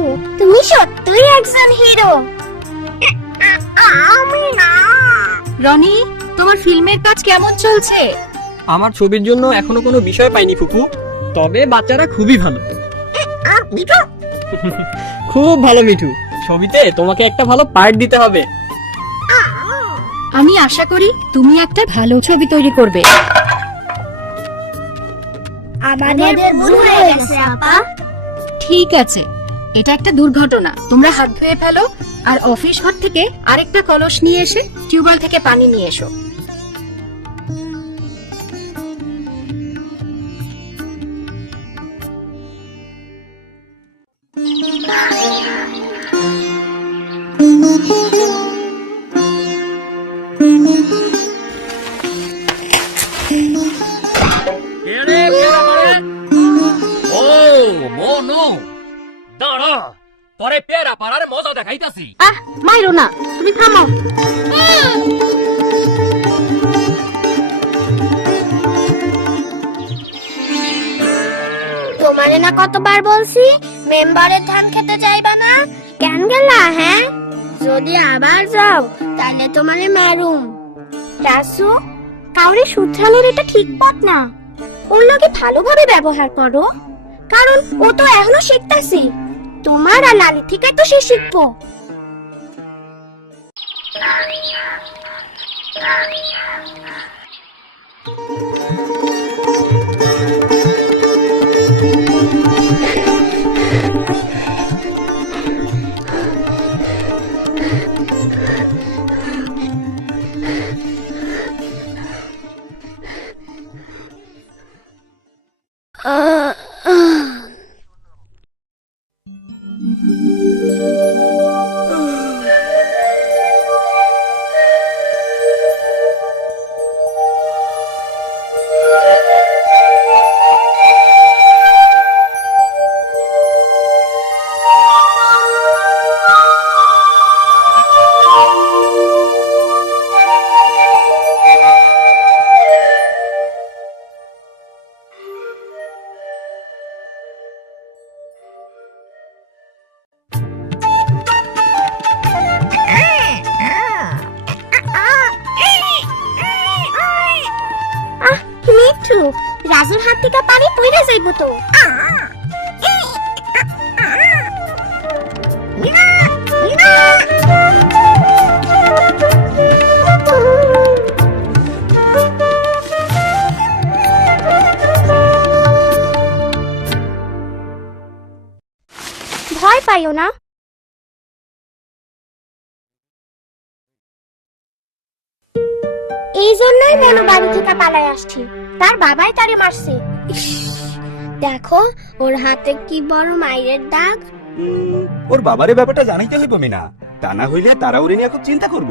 মিঠু তুমি সত্যই একজন হিরো আমি না। রনি তোমার ফিল্মের কাজ কেমন চলছে? আমার ছবির জন্য এখনও কোনো বিষয় পাইনি ফুপু। তবে বাচ্চারা খুবই ভালো। মিঠু? খুব ভালো মিঠু। ছবিতে তোমাকে একটা ভালো পার্ট দিতে হবে। আমি আশা করি তুমি একটা ভালো ছবি তৈরি করবে। আমাদের ভুল হয়ে গেছে আপা। ঠিক আছে। এটা একটা দুর্ঘটনা। তোমরা হাত ধুয়ে ফেলো, আর অফিস ঘর থেকে আরেকটা কলস নিয়ে এসে টিউবওয়েল থেকে পানি নিয়ে এসো। দাঁড়া পরে পাড়ার মজা দেখাইতাছি। আহ, মাইরো না, তুমি থামো তোমারে না কতবার বলছি মেম্বারের ধান খেতে যাইবা না? কেন গেলা হ্যাঁ? যদি আবার যাও তাহলে তোমারে মেরুম। রাসু, কাউরে শুধরানোর এটা ঠিক পথ না। ওর লগে ভালোভাবে ব্যবহার করো। কারণ ও তো এখনও শিখতাছে। তোমার আর লালি থেকে তো সে শিখব। আহ মিঠু রাজুর হাত থেকে পানি পইরা যাইব তো। ভয় পাইও না। এই জন্যই মনু থেকে পালাই আসছি। তার বাবাই তারে মারছে। ইস, দেখো ওর হাতে কি বড় মায়ের দাগ। ওর বাবারে ব্যাপারটা জানাইতে হইব মিনা। তা না হইলে তারা ওরে নিয়ে খুব চিন্তা করব।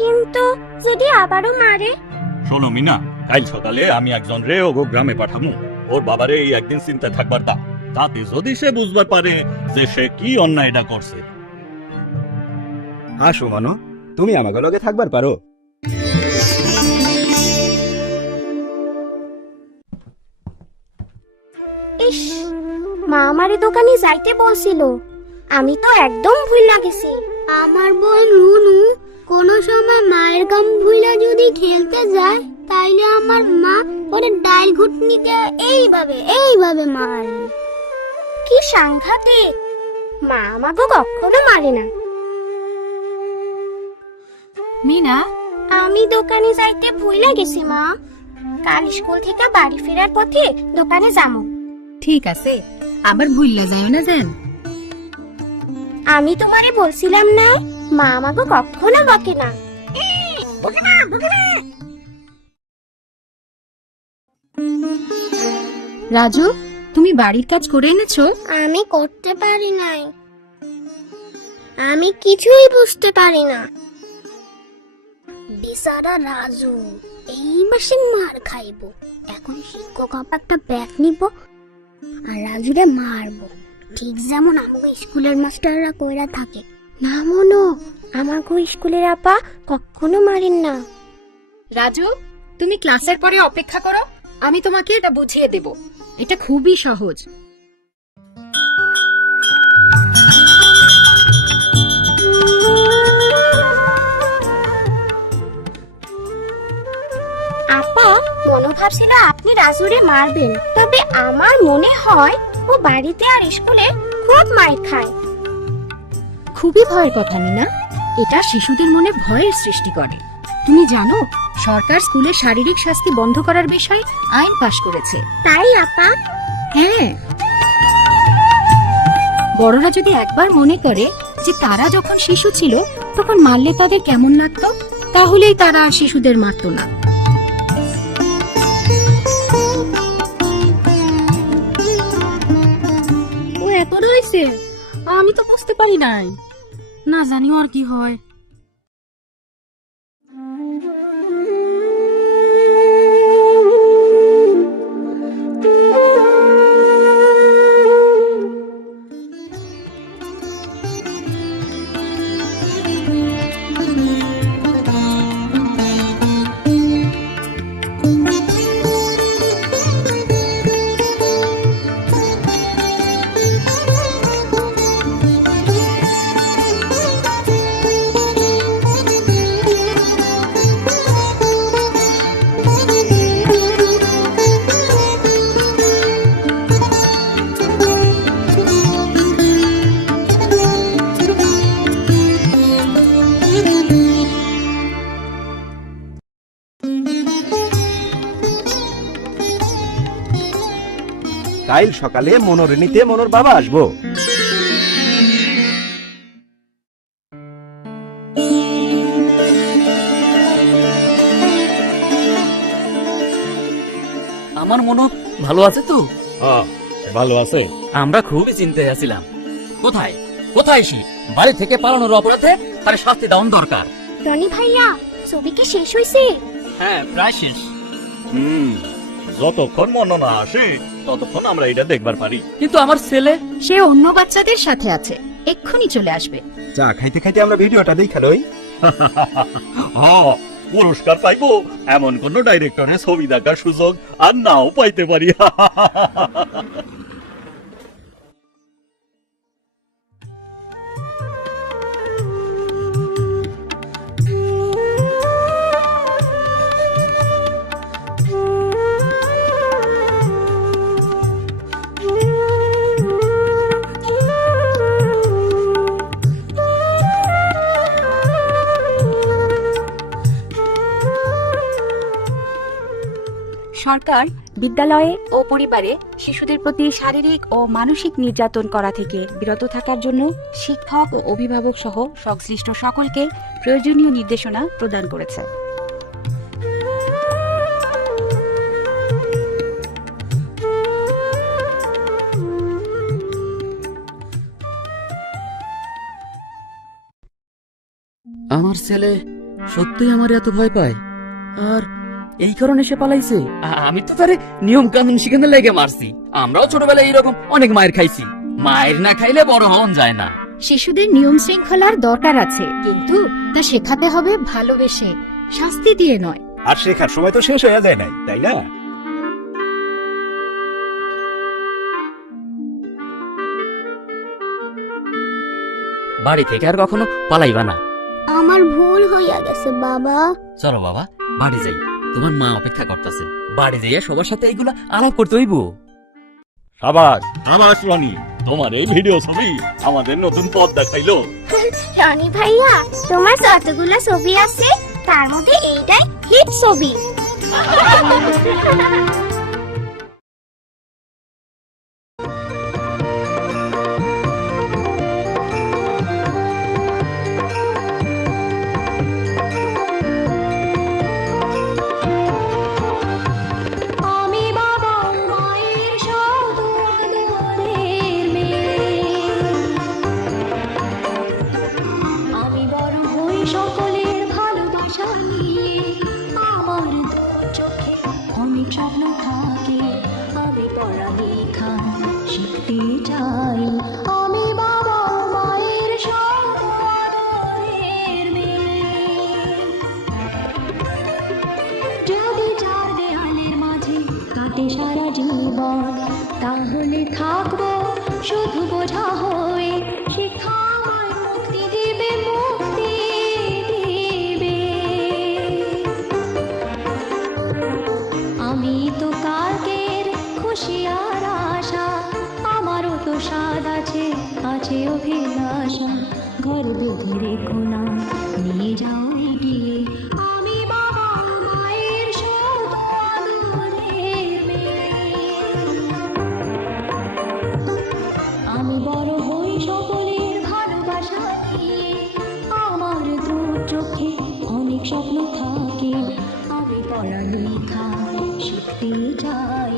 কিন্তু যদি আবারও মারে? শোনো মিনা কাল সকালে আমি একজন রে ওগো গ্রামে পাঠামু। ওর বাবারে এই একদিন চিন্তা থাকবার দা তাতে যদি সে বুঝবার পারে যে সে কি অন্যায়টা করছে। আসো মনো তুমি আমাকে লগে থাকবার পারো। মা আমারে দোকানে যাইতে বলছিল। আমি তো একদম ভুল লাগেছি আমার বই রুনু কোন সময় মায়ের গাম ভুলা যদি খেলতে যায় তাইলে আমার মা ওরে ডাইল ঘুটনি দিয়ে। এইভাবে এইভাবে মারে। কি সাংঘাতিক। মা আমাকে কখনো মারে না। মিনা? আমি দোকানে যাইতে ভুলে গেছি মা। কাল স্কুল থেকে বাড়ি ফেরার পথে দোকানে যাব ঠিক আছে। আবার ভুললা যায় না যেন? আমি তোমারে বলছিলাম না মা আমাকে কখনো বকে না। রাজু তুমি বাড়ির কাজ করে এনেছো? আমি করতে পারি নাই। আমি কিছুই বুঝতে পারি না। বিসারা রাজু এই মাসে মার খাইবো। এখন শিক্ষক একটা ব্যাগ নিব আর রাজুরে মারবো। ঠিক যেমন আমাকে স্কুলের মাস্টাররা কইরা থাকে। না মনো, আমাকে স্কুলের আপা কখনো মারেন না। রাজু, তুমি ক্লাসের পরে অপেক্ষা করো। আমি তোমাকে এটা বুঝিয়ে দেব। এটা খুবই সহজ। ভাবছিল আপনি রাজুরে মারবেন। তবে আমার মনে হয় ও বাড়িতে আর স্কুলে খুব মার খায়। খুবই ভয়ের কথা মিনা। এটা শিশুদের মনে ভয়ের সৃষ্টি করে। তুমি জানো সরকার স্কুলে শারীরিক শাস্তি বন্ধ করার বিষয়ে আইন পাশ করেছে। তাই আপা? হ্যাঁ। বড়রা যদি একবার মনে করে যে তারা যখন শিশু ছিল তখন মারলে তাদের কেমন লাগতো? তাহলেই তারা শিশুদের মারতো না। আমি তো বুঝতে পারি নাই। না জানি আর কি হয়। কাল সকালে মনোর নিতে মনোর বাবা আসব। আমার মনো ভালো আছে তো? হ্যাঁ ভালো আছে। আমরা খুবই চিন্তায় আছিলাম। কোথায়? কোথায় সে? বাড়ি থেকে পালানোর অপরাধে তার শাস্তি দেওয়ান দরকার। রনি ভাইয়া ছবি কি শেষ হয়েছে হ্যাঁ প্রায় শেষ। হুম। যতক্ষণ মনে না আসে ততক্ষণ আমরা এটা দেখবার পারি। কিন্তু আমার ছেলে? সে অন্য বাচ্চাদের সাথে আছে। এক্ষুনি চলে আসবে। চা খাইতে খাইতে আমরা ভিডিওটা দেখালোই হ্যাঁ পুরস্কার পাইবো এমন কোন ডাইরেক্টরের ছবি দেখার সুযোগ আর নাও পাইতে পারি। সরকার বিদ্যালয়ে ও পরিবারে শিশুদের প্রতি শারীরিক ও মানসিক নির্যাতন করা থেকে বিরত থাকার জন্য শিক্ষক ও অভিভাবক সহ সংশ্লিষ্ট সকলকে প্রয়োজনীয় নির্দেশনা প্রদান করেছে। আমার ছেলে সত্যিই আমার এত ভয় পায়? আর এই কারণে সে পালাইছে। আমি তো তারে নিয়ম কানুন শিখাতে লেগে মারছি। আমরাও ছোটবেলায় এইরকম অনেক মায়ের খাইছি। মায়ের না খাইলে বড় হওয়া যায় না। শিশুদের নিয়ম শৃঙ্খলার দরকার আছে কিন্তু তা শেখাতে হবে ভালোবেসে। শাস্তি দিয়ে নয়। আর শেখার সময় তো শেষ হয়ে যায় নাই তাই না? বাড়ি থেকে আর কখনো পালাইবা না। আমার ভুল হইয়া গেছে বাবা। চলো বাবা বাড়ি যাই। তোমার মা অপেক্ষা করতেছে। বাড়ি যাইয়া সবার সাথে এইগুলা আলাপ করতে হইব। সাবাস। সাবাস রনি। তোমার এই ভিডিও ছবি আমাদের নতুন পথ দেখাইলো। রনি ভাইয়া তোমার যতগুলো ছবি আছে তার মধ্যে এইটাই হিট ছবি। জীবন। তাহলে থাকব শুধু বোঝা হয়ে আমি তো কালকের খুশি আর আশা, আমারও তো আছে আছে অভিলাষা। ঘর দুঃখ রেখো না নিয়ে যাও স্বপ্ন থাকে আমি পড়ালেখা শিখতে চাই